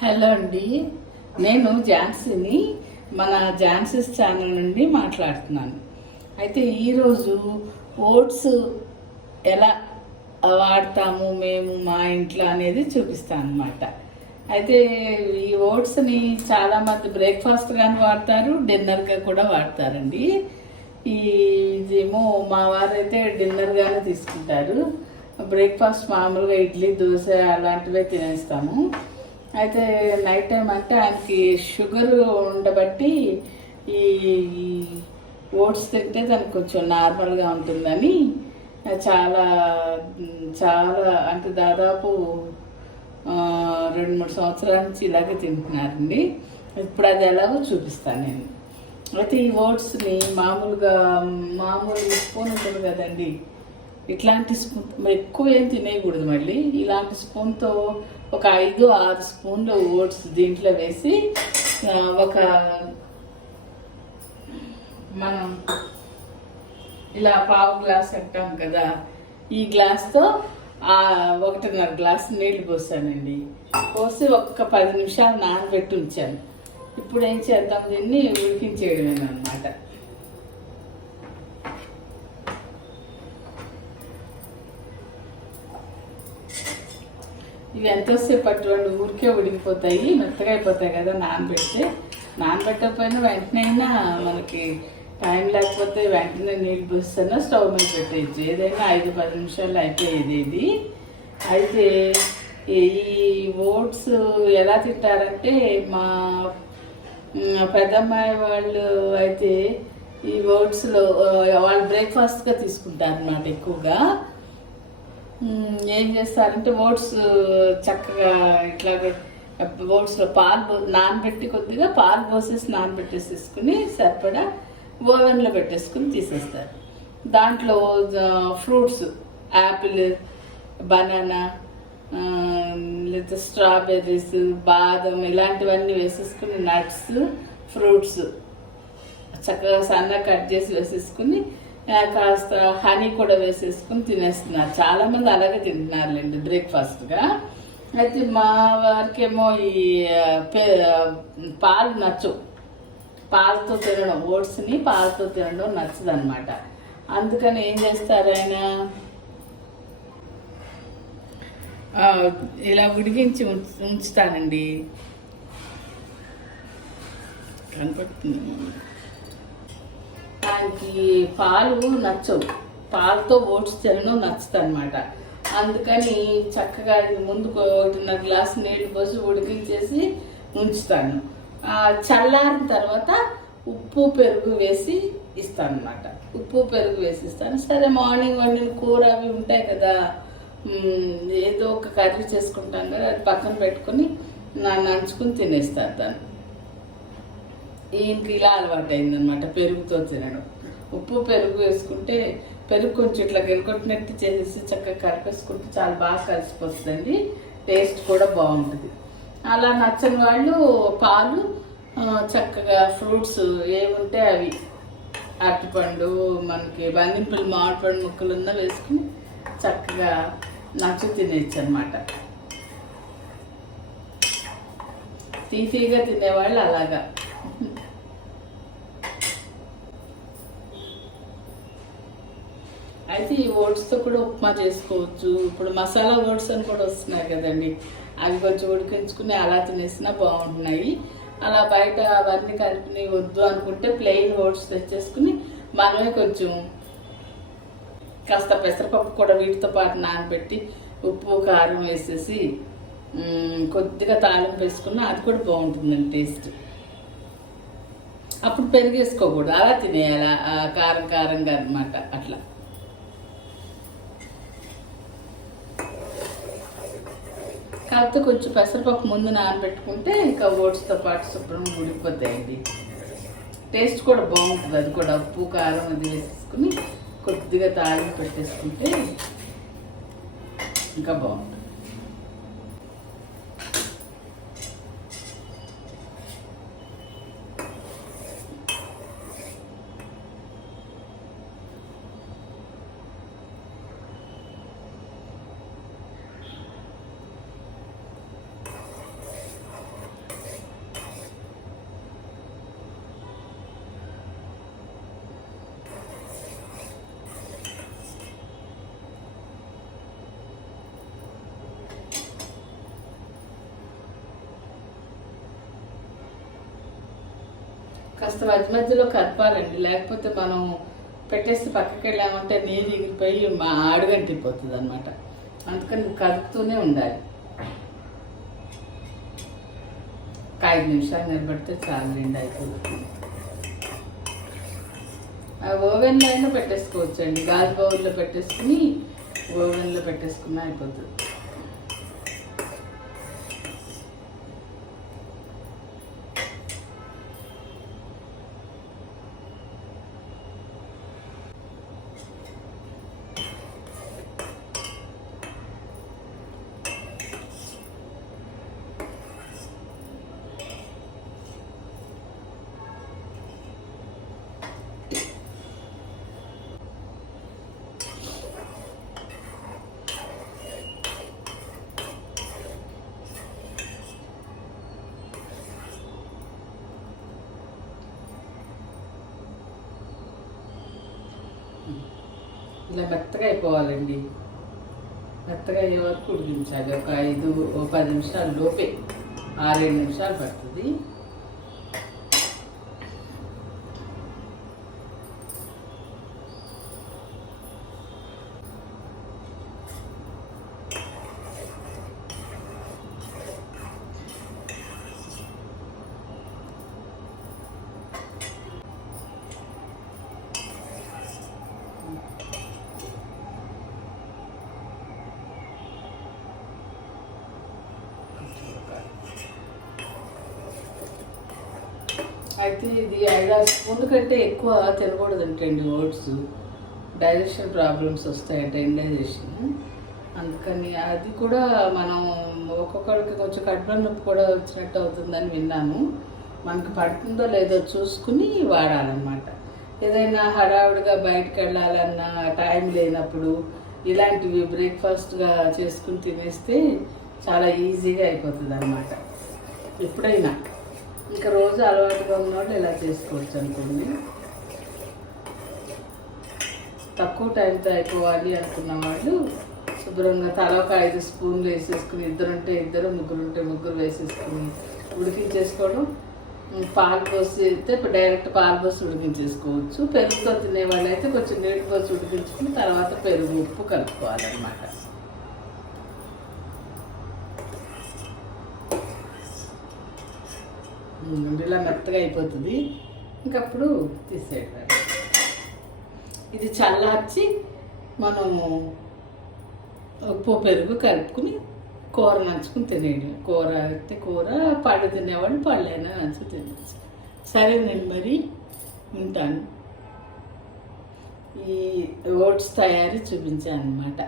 Hello అండి. నేను ఝాన్సీని మన ఝాన్సీస్ ఛానల్ నుండి మాట్లాడుతున్నాను. అయితే ఈరోజు ఓట్స్ ఎలా వాడతాము మేము మా ఇంట్లో అనేది చూపిస్తాను అనమాట అయితే ఈ ఓట్స్ని చాలామంది బ్రేక్ఫాస్ట్ కానీ వాడతారు డిన్నర్గా కూడా వాడతారండి. ఈ ఇదేమో మా వారైతే డిన్నర్గానే తీసుకుంటారు. బ్రేక్ఫాస్ట్ మామూలుగా ఇడ్లీ దోశ అలాంటివే తినేస్తాము. అయితే నైట్ టైం అంటే ఆయనకి షుగర్ ఉండబట్టి ఈ ఓట్స్ తింటే దానికి కొంచెం నార్మల్గా ఉంటుందని చాలా చాలా అంటే దాదాపు రెండు మూడు సంవత్సరాల నుంచి ఇలాగే తింటున్నారండి. ఇప్పుడు అది ఎలాగో చూపిస్తాను నేను. అయితే ఈ ఓట్స్ని మామూలుగా మామూలు స్పూన్ ఉంటుంది కదండి. ఇట్లాంటి స్పూన్ ఎక్కువ ఏం తినేయకూడదు మళ్ళీ. ఇలాంటి స్పూన్తో ఒక ఐదు ఆరు స్పూన్లు ఓట్స్ దీంట్లో వేసి ఒక మనం ఇలా పావు గ్లాస్ అంటాం కదా ఈ గ్లాస్తో ఆ ఒకటిన్నర గ్లాస్ నీళ్ళు పోసానండి. పోసి ఒక్క పది నిమిషాలు నానబెట్టి ఉంచాను. ఇప్పుడు ఏం చేద్దాం దీన్ని ఉడికించేయడమేనమాట ఇవి ఎంతోసేపు పట్టుకోండి ఊరికే ఉడికిపోతాయి మెత్తగా అయిపోతాయి కదా నానబెడితే నానబెట్టకపోయినా వెంటనే అయినా మనకి టైం లేకపోతే వెంటనే నీళ్ళు పోస్తానో స్టవ్ మీద పెట్టేయచ్చు. ఏదైనా ఐదు పది నిమిషాలు అయిపోయేది ఇది. అయితే ఈ ఓట్స్ ఎలా తింటారంటే మా పెద్దమ్మాయి వాళ్ళు అయితే ఈ ఓట్స్లో వాళ్ళు బ్రేక్ఫాస్ట్గా తీసుకుంటారు అన్నమాట ఎక్కువగా. ఏం చేస్తారంటే ఓట్స్ చక్కగా ఇట్లా ఓట్స్లో పాలు పో- నానబెట్టి కొద్దిగా పాలు పోసేసి నానబెట్టేసేసుకుని సరిపడా ఓవెన్లో పెట్టేసుకుని తీసేస్తారు. దాంట్లో ఫ్రూట్స్ యాపిల్ బనానా లేదా స్ట్రాబెర్రీస్ బాదం ఇలాంటివన్నీ వేసేసుకుని నట్స్ ఫ్రూట్స్ చక్కగా సన్నగా కట్ చేసి వేసేసుకుని కాస్త హనీ కూడా వేసేసుకుని తినేస్తున్నారు చాలా మంది అలాగే తింటున్నారులేండి బ్రేక్ఫాస్ట్గా. అయితే మా వారికేమో ఈ పే- పాలు నచ్చు పాలతో తినడం ఓట్స్ని పాలతో తినడం నచ్చదు అనమాట అందుకని ఏం చేస్తారు ఆయన? ఇలా ఉడికించి ఉంచుతానండి. కనపడుతుంది. దానికి పాలు నచ్చవు. పాలతో ఓట్స్ తినడం నచ్చుతుంది అనమాట అందుకని చక్కగా ముందుకు ఒకటిన్న గ్లాస్ నీళ్ళు పోసి ఉడికించేసి ఉంచుతాను చల్లారిన తర్వాత ఉప్పు పెరుగు వేసి ఇస్తాను అనమాట ఉప్పు పెరుగు వేసి ఇస్తాను. సరే మార్నింగ్ వండిన కూర అవి ఉంటాయి కదా ఏదో ఒక కర్రీ చేసుకుంటాం కదా అది పక్కన పెట్టుకొని నన్ను నంచుకుని తినేస్తాను దాన్ని. ఈయనకి ఇలా అలవాటు అయిందనమాట పెరుగుతో తినడం. ఉప్పు పెరుగు వేసుకుంటే పెరుగు కొంచెం ఇట్లా గెలకొట్టినట్టు చేసేసి చక్కగా కలిపేసుకుంటే చాలా బాగా కలిసిపోతుందండి. టేస్ట్ కూడా బాగుంటుంది. అలా నచ్చని వాళ్ళు పాలు చక్కగా ఫ్రూట్స్ ఏముంటే అవి. అరటిపండు మనకి బందింపులు మామిడిపండు ముక్కలు ఉన్నా వేసుకుని చక్కగా నచ్చు తినేయచ్చు అనమాట తీతీగా తినేవాళ్ళు అలాగా. అయితే ఈ ఓట్స్తో కూడా ఉప్మా చేసుకోవచ్చు. ఇప్పుడు మసాలా ఓట్స్ అని కూడా వస్తున్నాయి కదండి. అవి కొంచెం ఉడికించుకుని అలా తినేసినా బాగుంటున్నాయి. అలా బయట అవన్నీ కలిపి వద్దు అనుకుంటే ప్లెయిన్ ఓట్స్ తెచ్చేసుకుని మనమే కొంచెం కాస్త పెసరపప్పు కూడా వీటితో పాటు నానబెట్టి ఉప్పు కారం వేసేసి కొద్దిగా తాళం వేసుకున్నా అది కూడా బాగుంటుందండి టేస్ట్ అప్పుడు పెరిగేసుకోకూడదు. అలా తినేయాలి? కారం కారంగా అనమాట అట్లా. కాకపోతే కొంచెం పెసరపప్పు ముందు నానబెట్టుకుంటే ఇంకా ఓట్స్తో పాటు శుభ్రంగా ఉడికిపోతాయండి టేస్ట్ కూడా బాగుంటుంది. అది కూడా ఉప్పు కారం అది వేసేసుకుని కొద్దిగా తాళింపు పెట్టేసుకుంటే ఇంకా బాగుంటుంది. కాస్త మధ్య మధ్యలో కదపాలండి. లేకపోతే మనం పెట్టేసి పక్కకి వెళ్ళామంటే నీరు ఎగిరిపోయి మా ఆడుగంటిపోతుంది అనమాట అందుకని కదుపుతూనే ఉండాలి. ఐదు నిమిషాలు నిలబడితే చాలు నిండా అయిపోతుంది. ఆ ఓవెన్లో అయినా పెట్టేసుకోవచ్చు అండి గాజు బౌల్లో పెట్టేసుకుని ఓవెన్లో పెట్టేసుకున్నా అయిపోతుంది. ఇలా మెత్తగా అయిపోవాలండి. మెత్తగా అయ్యే వరకు ఉడికించాలి. ఒక ఐదు పది నిమిషాలు లోపే ఆరేడు నిమిషాలు పడుతుంది. అయితే ఇది ఐదారు స్పూన్ల కంటే ఎక్కువ తినకూడదంటండి ఓట్స్. డైజెషన్ ప్రాబ్లమ్స్ వస్తాయంట ఇండైజెషన్. అందుకని అది కూడా మనం ఒక్కొక్కరికి కొంచెం కడుపులో నొప్పి కూడా వచ్చినట్టు అవుతుందని విన్నాను. మనకు పడుతుందో లేదో చూసుకుని వాడాలన్నమాట. ఏదైనా హడావుడిగా బయటకు వెళ్ళాలన్నా టైం లేనప్పుడు ఇలాంటివి బ్రేక్ఫాస్ట్గా చేసుకుని తినేస్తే చాలా ఈజీగా అయిపోతుంది అన్నమాట ఎప్పుడైనా. ఇంకా రోజు అలవాటుగా ఉన్న వాళ్ళు ఇలా చేసుకోవచ్చు అనుకోండి. తక్కువ టైంతో అయిపోవాలి అనుకున్న వాళ్ళు శుభ్రంగా తల ఒక ఐదు స్పూన్లు వేసేసుకుని ఇద్దరు ఉంటే ఇద్దరు ముగ్గురు ఉంటే ముగ్గురు వేసేసుకుని ఉడికించేసుకోవడం. పాలు పోసి అయితే ఇప్పుడు డైరెక్ట్ పాలు పోసి ఉడికించేసుకోవచ్చు. పెరుగుతో తినే వాళ్ళు అయితే కొంచెం నీళ్ళు పోసి ఉడికించుకుని తర్వాత పెరుగు ఉప్పు కలుపుకోవాలన్నమాట. ఇలా మెత్తగా అయిపోతుంది. ఇంకప్పుడు తీసేయాలి ఇది చల్లార్చి మనము ఉప్పు పెరుగు కలుపుకుని కూర నంచుకుని తినేయడం. కూర అయితే కూర పళ్ళు తినేవాళ్ళు పళ్ళైనా నంచు తినచ్చు. నేను మరి ఉంటాను. ఈ ఓట్స్ తయారీ చూపించాను అనమాట